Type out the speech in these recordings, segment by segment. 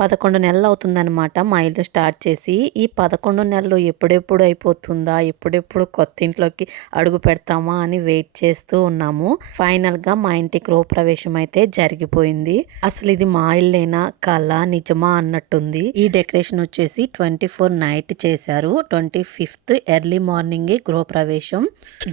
11 నెలలు అవుతుందనమాట మా ఇల్లు స్టార్ట్ చేసి. ఈ 11 నెలలు ఎప్పుడెప్పుడు అయిపోతుందా? ఎప్పుడెప్పుడు కొత్త ఇంట్లోకి అడుగు పెడతామా అని వెయిట్ చేస్తూ ఉన్నాము. ఫైనల్‌గా మా ఇంటి గృహప్రవేశం అయితే జరిగిపోయింది. అసలు ఇది మా ఇల్లేనా? కల నిజమా అన్నట్టుంది. ఈ డెకరేషన్ వచ్చేసి 24 నైట్ చేశారు. 25th ఎర్లీ మార్నింగే గృహప్రవేశం.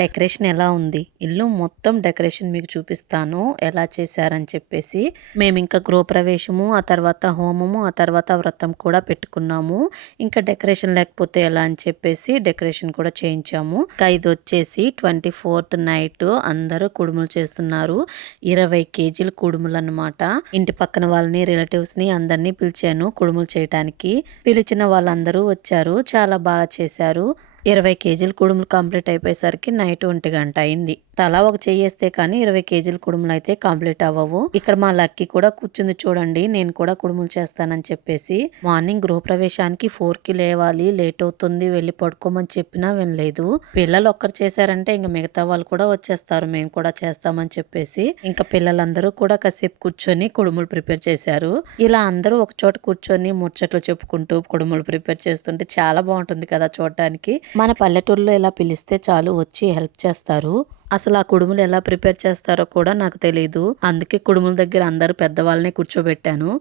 డెకరేషన్ ఎలా ఉంది? ఇల్లు మొత్తం డెకరేషన్ మీకు చూపిస్తాను ఎలా చేశారని చెప్పేసి. మేమింకా గృహప్రవేశము, ఆ తర్వాత హోమము, ఆ తర్వాత వ్రతం కూడా పెట్టుకున్నాము. ఇంకా డెకరేషన్ లేకపోతే ఎలా అని చెప్పేసి డెకరేషన్ కూడా చేయించాము. ఇంకా ఇది వచ్చేసి 24th నైట్ అందరూ కుడుములు చేస్తున్నారు. 20 కేజీలు కుడుములు అన్నమాట. ఇంటి పక్కన వాళ్ళని, రిలేటివ్స్ ని అందరినీ పిలిచాను కుడుములు చేయటానికి. పిలిచిన వాళ్ళందరూ వచ్చారు. చాలా బాగా చేశారు. 20 కేజీల కుడుములు కంప్లీట్ అయిపోయేసరికి నైట్ 1 గంట అయింది. తలా ఒక చెయ్యేస్తే కానీ 20 కేజీల కుడుములు అయితే కంప్లీట్ అవ్వవు. ఇక్కడ మా లక్కీ కూడా కూర్చుంది చూడండి. నేను కూడా కుడుములు చేస్తానని చెప్పేసి. మార్నింగ్ గృహప్రవేశానికి 4కి లేవాలి, లేట్ అవుతుంది, వెళ్ళి పడుకోమని చెప్పినా వినలేదు. పిల్లలు ఒక్కరు చేశారంటే ఇంకా మిగతా వాళ్ళు కూడా వచ్చేస్తారు, మేము కూడా చేస్తామని చెప్పేసి. ఇంకా పిల్లలందరూ కూడా కాసేపు కూర్చొని కుడుములు ప్రిపేర్ చేశారు. ఇలా అందరూ ఒక చోట కూర్చొని ముచ్చట్లు చెప్పుకుంటూ కుడుములు ప్రిపేర్ చేస్తుంటే చాలా బాగుంటుంది కదా చూడటానికి. మన పల్లెటూరులో ఇలా పిలిస్తే చాలు వచ్చి హెల్ప్ చేస్తారు. అసలు ఆ కుడుములు ఎలా ప్రిపేర్ చేస్తారో కూడా నాకు తెలియదు. అందుకే కుడుముల దగ్గర అందరూ పెద్దవాళ్ళనే కూర్చోబెట్టాను.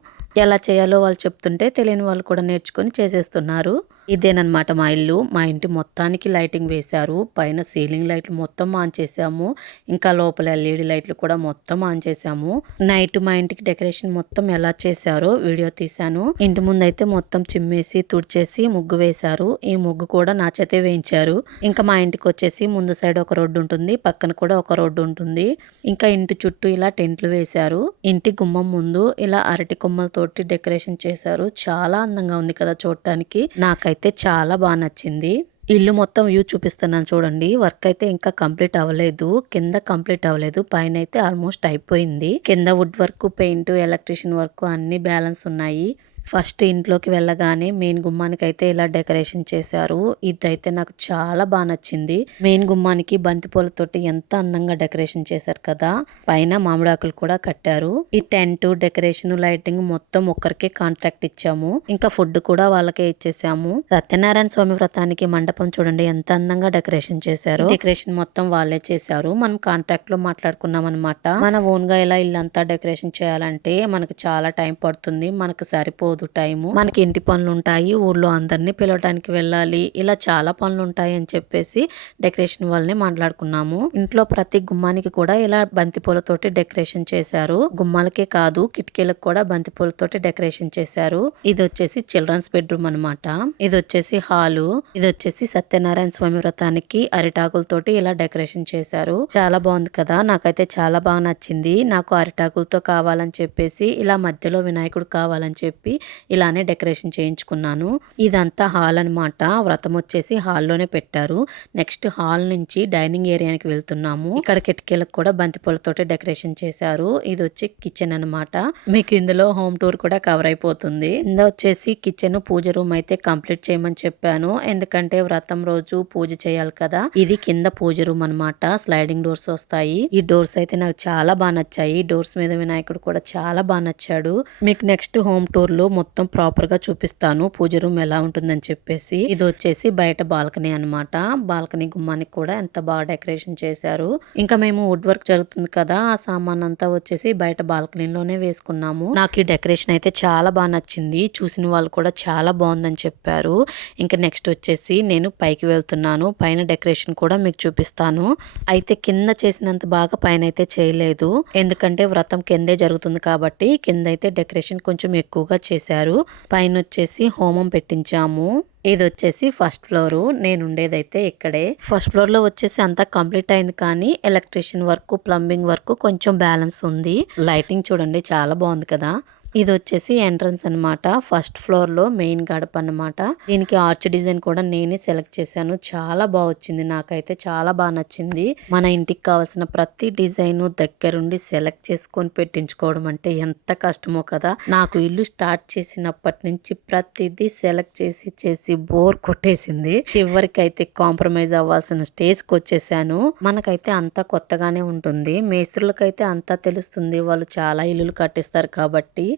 ఎలా చేయాలో వాళ్ళు చెప్తుంటే తెలియని వాళ్ళు కూడా నేర్చుకొని చేసేస్తున్నారు. ఇదేనమాట మా ఇల్లు. మా ఇంటి మొత్తానికి లైటింగ్ వేశారు. పైన సీలింగ్ లైట్లు మొత్తం ఆన్ చేసాము. ఇంకా లోపల ఎల్ఈడి లైట్లు కూడా మొత్తం ఆన్ చేసాము. నైట్ మా ఇంటికి డెకరేషన్ మొత్తం ఎలా చేశారో వీడియో తీశాను. ఇంటి ముందైతే మొత్తం చిమ్మేసి తుడిచేసి ముగ్గు వేశారు. ఈ ముగ్గు కూడా నా చేతే వేయించారు. ఇంకా మా ఇంటికి వచ్చేసి ముందు సైడ్ ఒక రోడ్డు ఉంటుంది, పక్కన కూడా ఒక రోడ్డు ఉంటుంది. ఇంకా ఇంటి చుట్టూ ఇలా టెంట్లు వేశారు. ఇంటి గుమ్మం ముందు ఇలా అరటి కొమ్మలతోటి డెకరేషన్ చేశారు. చాలా అందంగా ఉంది కదా చూడటానికి. నాకైతే చాలా బాగా నచ్చింది. ఇల్లు మొత్తం వ్యూ చూపిస్తున్నాను చూడండి. వర్క్ అయితే ఇంకా కంప్లీట్ అవ్వలేదు. కింద కంప్లీట్ అవ్వలేదు, పైన అయితే ఆల్మోస్ట్ అయిపోయింది. కింద wood work, paint, electrician work అన్ని బ్యాలెన్స్ ఉన్నాయి. ఫస్ట్ ఇంట్లోకి వెళ్ళగానే మెయిన్ గుమ్మానికి అయితే ఇలా డెకరేషన్ చేశారు. ఇదైతే నాకు చాలా బాగా నచ్చింది. మెయిన్ గుమ్మానికి బంతిపూలతోటి ఎంత అందంగా డెకరేషన్ చేశారు కదా. పైన మామిడాకులు కూడా కట్టారు. ఈ టెంట్, డెకరేషన్, లైటింగ్ మొత్తం ఒక్కరికే కాంట్రాక్ట్ ఇచ్చాము. ఇంకా ఫుడ్ కూడా వాళ్ళకే ఇచ్చేసాము. సత్యనారాయణ స్వామి వ్రతానికి మండపం చూడండి ఎంత అందంగా డెకరేషన్ చేశారు. డెకరేషన్ మొత్తం వాళ్ళే చేశారు. మనం కాంట్రాక్ట్ లో మాట్లాడుకున్నాం అనమాట. మన ఓన్ గా ఇలా ఇల్లంతా డెకరేషన్ చేయాలంటే మనకు చాలా టైం పడుతుంది, మనకు సరిపోదు టైము. మనకి ఇంటి పనులు ఉంటాయి, ఊర్లో అందరినీ పిలవడానికి వెళ్ళాలి, ఇలా చాలా పనులు ఉంటాయి అని చెప్పేసి డెకరేషన్ వాళ్ళని మాట్లాడుకున్నాము. ఇంట్లో ప్రతి గుమ్మానికి కూడా ఇలా బంతిపూలతోటి డెకరేషన్ చేశారు. గుమ్మాలకే కాదు కిటికీలకు కూడా బంతిపూలతోటి డెకరేషన్ చేశారు. ఇది వచ్చేసి చిల్డ్రన్స్ బెడ్రూమ్ అనమాట. ఇది వచ్చేసి హాలు. ఇది వచ్చేసి సత్యనారాయణ స్వామి వ్రతానికి అరిటాకులతోటి ఇలా డెకరేషన్ చేశారు. చాలా బాగుంది కదా. నాకైతే చాలా బాగా నచ్చింది. నాకు అరిటాకులతో కావాలని చెప్పేసి ఇలా మధ్యలో వినాయకుడు కావాలని చెప్పి ఇలానే డెకరేషన్ చేయించుకున్నాను. ఇదంతా హాల్ అనమాట. వ్రతం వచ్చేసి హాల్లోనే పెట్టారు. నెక్స్ట్ హాల్ నుంచి డైనింగ్ ఏరియాకి వెళ్తున్నాము. ఇక్కడ కిటికీలకు కూడా బంతిపూలతోటి డెకరేషన్ చేశారు. ఇది వచ్చి కిచెన్ అనమాట. మీకు ఇందులో హోమ్ టూర్ కూడా కవర్ అయిపోతుంది. ఇంద వచ్చేసి కిచెన్, పూజ రూమ్ అయితే కంప్లీట్ చేయమని చెప్పాను. ఎందుకంటే వ్రతం రోజు పూజ చేయాలి కదా. ఇది కింద పూజ రూమ్ అనమాట. స్లైడింగ్ డోర్స్ వస్తాయి. ఈ డోర్స్ అయితే నాకు చాలా బాగా నచ్చాయి. డోర్స్ మీద వినాయకుడు కూడా చాలా బాగా నచ్చాడు. మీకు నెక్స్ట్ హోమ్ టూర్ లో మొత్తం ప్రాపర్ గా చూపిస్తాను పూజ రూమ్ ఎలా ఉంటుందని చెప్పేసి. ఇది వచ్చేసి బయట బాల్కనీ అనమాట. బాల్కనీ గుమ్మానికి కూడా ఎంత బాగా డెకరేషన్ చేశారు. ఇంకా మేము వుడ్ వర్క్ జరుగుతుంది కదా, ఆ సామాన్ అంతా వచ్చేసి బయట బాల్కనీలోనే వేసుకున్నాము. నాకు ఈ డెకరేషన్ అయితే చాలా బాగా నచ్చింది. చూసిన వాళ్ళు కూడా చాలా బాగుందని చెప్పారు. ఇంకా నెక్స్ట్ వచ్చేసి నేను పైకి వెళ్తున్నాను. పైన డెకరేషన్ కూడా మీకు చూపిస్తాను. అయితే కింద చేసినంత బాగా పైన అయితే చేయలేదు. ఎందుకంటే వ్రతం కిందే జరుగుతుంది కాబట్టి కింద అయితే డెకరేషన్ కొంచెం ఎక్కువగా చేశారు. పైన వచ్చేసి హోమం పెట్టించాము. ఇది వచ్చేసి ఫస్ట్ ఫ్లోర్. నేను ఉండేదైతే ఇక్కడే. ఫస్ట్ ఫ్లోర్ లో వచ్చేసి అంతా కంప్లీట్ అయింది, కానీ ఎలక్ట్రీషియన్ వర్క్, ప్లంబింగ్ వర్క్ కొంచెం బ్యాలెన్స్ ఉంది. లైటింగ్ చూడండి చాలా బాగుంది కదా. ఇది వచ్చేసి ఎంట్రన్స్ అనమాట. ఫస్ట్ ఫ్లోర్ లో మెయిన్ గడప అనమాట. దీనికి ఆర్చ్ డిజైన్ కూడా నేనే సెలెక్ట్ చేశాను. చాలా బాగా వచ్చింది. నాకైతే చాలా బాగా నచ్చింది. మన ఇంటికి కావాల్సిన ప్రతి డిజైన్ దగ్గరుండి సెలెక్ట్ చేసుకొని పెట్టించుకోవడం అంటే ఎంత కష్టమో కదా. నాకు ఇల్లు స్టార్ట్ చేసినప్పటి నుంచి ప్రతిదీ సెలెక్ట్ చేసి చేసి బోర్ కొట్టేసింది. చివరికి అయితే కాంప్రమైజ్ అవ్వాల్సిన స్టేజ్ కి వచ్చేసాను. మనకైతే అంతా కొత్తగానే ఉంటుంది, మేస్త్రులకైతే అంతా తెలుస్తుంది, వాళ్ళు చాలా ఇల్లులు కట్టిస్తారు కాబట్టి.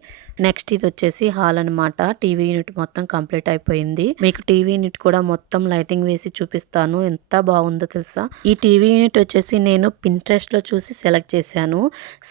నెక్స్ట్ ఇది వచ్చేసి హాల్ అనమాట. టీవీ యూనిట్ మొత్తం కంప్లీట్ అయిపోయింది. మీకు టీవీ యూనిట్ కూడా మొత్తం లైటింగ్ వేసి చూపిస్తాను. ఎంత బాగుందో తెలుసా. ఈ టీవీ యూనిట్ వచ్చేసి నేను పింట్రెస్ట్ లో చూసి సెలెక్ట్ చేశాను.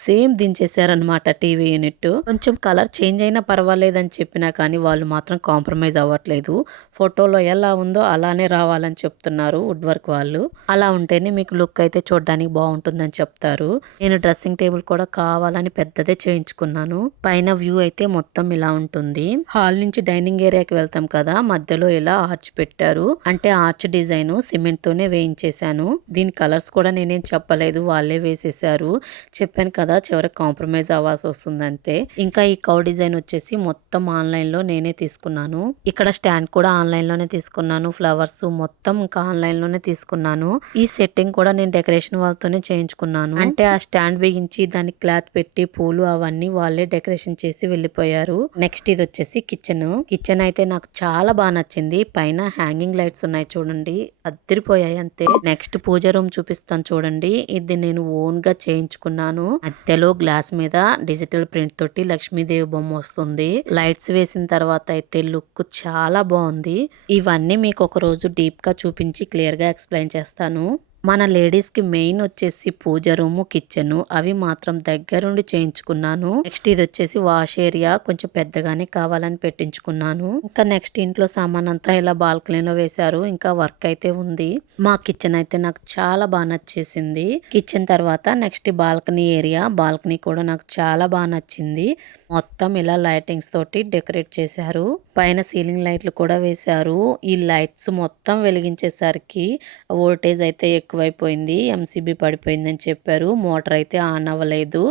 సేమ్ దించేశారనమాట టీవీ యూనిట్. కొంచెం కలర్ చేంజ్ అయినా పర్వాలేదని చెప్పినా కానీ వాళ్ళు మాత్రం కాంప్రమైజ్ అవ్వట్లేదు. ఫోటోలో ఎలా ఉందో అలానే రావాలని చెప్తున్నారు వుడ్ వర్క్ వాళ్ళు. అలా ఉంటేనే మీకు లుక్ అయితే చూడడానికి బాగుంటుందని చెప్తారు. నేను డ్రెస్సింగ్ టేబుల్ కూడా కావాలని పెద్దదే చేయించుకున్నాను. పైన వ్యూ అయితే మొత్తం ఇలా ఉంటుంది. హాల్ నుంచి డైనింగ్ ఏరియాకి వెళ్తాం కదా, మధ్యలో ఇలా ఆర్చ్ పెట్టారు. అంటే ఆర్చ్ డిజైన్ సిమెంట్ తోనే వేయించేశాను. దీని కలర్స్ కూడా నేనేం చెప్పలేదు, వాళ్ళే వేసేసారు. చెప్పాను కదా చివరికి కాంప్రమైజ్ అవ్వాల్సి వస్తుంది అంతే. ఇంకా ఈ కౌ డిజైన్ వచ్చేసి మొత్తం ఆన్లైన్ లో నేనే తీసుకున్నాను. ఇక్కడ స్టాండ్ కూడా ఆన్లైన్ లోనే తీసుకున్నాను. ఫ్లవర్స్ మొత్తం ఇంకా ఆన్లైన్ లోనే తీసుకున్నాను. ఈ సెట్టింగ్ కూడా నేను డెకరేషన్ వాళ్ళతోనే చేయించుకున్నాను. అంటే ఆ స్టాండ్ బిగించి దానికి క్లాత్ పెట్టి పూలు అవన్నీ వాళ్ళే డెకరేషన్ చేసి వెళ్ళిపోయారు. నెక్స్ట్ ఇది వచ్చేసి కిచెన్ అయితే నాకు చాలా బాగా నచ్చింది. పైన హ్యాంగింగ్ లైట్స్ ఉన్నాయి చూడండి, అద్దరిపోయాయి అంతే. నెక్స్ట్ పూజ రూమ్ చూపిస్తాను చూడండి. ఇది నేను ఓన్ గా చేయించుకున్నాను. మధ్యలో గ్లాస్ మీద డిజిటల్ ప్రింట్ తోటి లక్ష్మీదేవి బొమ్మ వస్తుంది. లైట్స్ వేసిన తర్వాత అయితే లుక్ చాలా బాగుంది. ఇవన్నీ మీకు ఒక రోజు డీప్ గా చూపించి క్లియర్ గా ఎక్స్ప్లెయిన్ చేస్తాను. మన లేడీస్కి మెయిన్ వచ్చేసి పూజ రూము, కిచెన్ అవి మాత్రం దగ్గరుండి చేయించుకున్నాను. నెక్స్ట్ ఇది వచ్చేసి వాష్ ఏరియా కొంచెం పెద్దగానే కావాలని పెట్టించుకున్నాను. ఇంకా నెక్స్ట్ ఇంట్లో సామాన్ అంతా ఇలా బాల్కనీలో వేశారు. ఇంకా వర్క్ అయితే ఉంది. మా కిచెన్ అయితే నాకు చాలా బాగా నచ్చేసింది. కిచెన్ తర్వాత నెక్స్ట్ బాల్కనీ ఏరియా. బాల్కనీ కూడా నాకు చాలా బాగా నచ్చింది. మొత్తం ఇలా లైటింగ్స్ తోటి డెకరేట్ చేశారు. పైన సీలింగ్ లైట్లు కూడా వేశారు. ఈ లైట్స్ మొత్తం వెలిగించేసరికి వోల్టేజ్ అయితే ఎక్కువైపోయింది. ఎంసీబీ పడిపోయిందని చెప్పారు. మోటార్ అయితే ఆన్ అవ్వలేదు.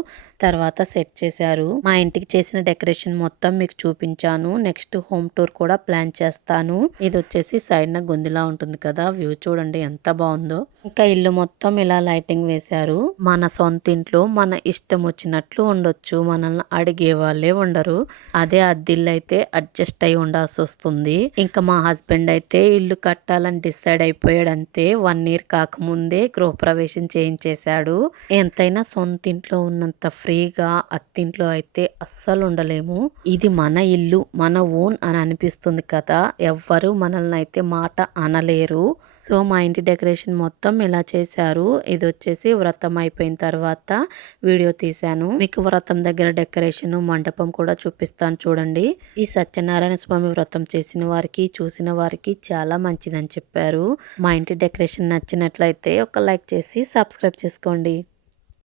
తర్వాత సెట్ చేశారు. మా ఇంటికి చేసిన డెకరేషన్ మొత్తం మీకు చూపించాను. నెక్స్ట్ హోమ్ టూర్ కూడా ప్లాన్ చేస్తాను. ఇది వచ్చేసి సైడ్ న గొంతులా ఉంటుంది కదా, వ్యూ చూడండి ఎంత బాగుందో. ఇంకా ఇల్లు మొత్తం ఇలా లైటింగ్ వేశారు. మన సొంత ఇంట్లో మన ఇష్టం వచ్చినట్లు ఉండొచ్చు. మనల్ని అడిగే వాళ్ళే ఉండరు. అదే అద్దిల్లు అయితే అడ్జస్ట్ అయి ఉండాల్సి వస్తుంది. ఇంకా మా హస్బెండ్ అయితే ఇల్లు కట్టాలని డిసైడ్ అయిపోయాడు అంతే. 1 year కాకముందే గృహప్రవేశం చేయించేశాడు. ఎంతైనా సొంత ఇంట్లో ఉన్నంత ఫ్రీగా అత్తింట్లో అయితే అస్సలు ఉండలేము. ఇది మన ఇల్లు, మన ఓన్ అని అనిపిస్తుంది కదా. ఎవ్వరు మనల్ని అయితే మాట అనలేరు. సో మా ఇంటి డెకరేషన్ మొత్తం ఇలా చేశారు. ఇది వచ్చేసి వ్రతం అయిపోయిన తర్వాత వీడియో తీశాను. మీకు వ్రతం దగ్గర డెకరేషన్ మండపం కూడా చూపిస్తాను చూడండి. ఈ సత్యనారాయణ స్వామి వ్రతం చేసిన వారికి చూసిన వారికి చాలా మంచిదని చెప్పారు. మా ఇంటి డెకరేషన్ నచ్చినట్లయితే ఒక లైక్ చేసి సబ్స్క్రైబ్ చేసుకోండి.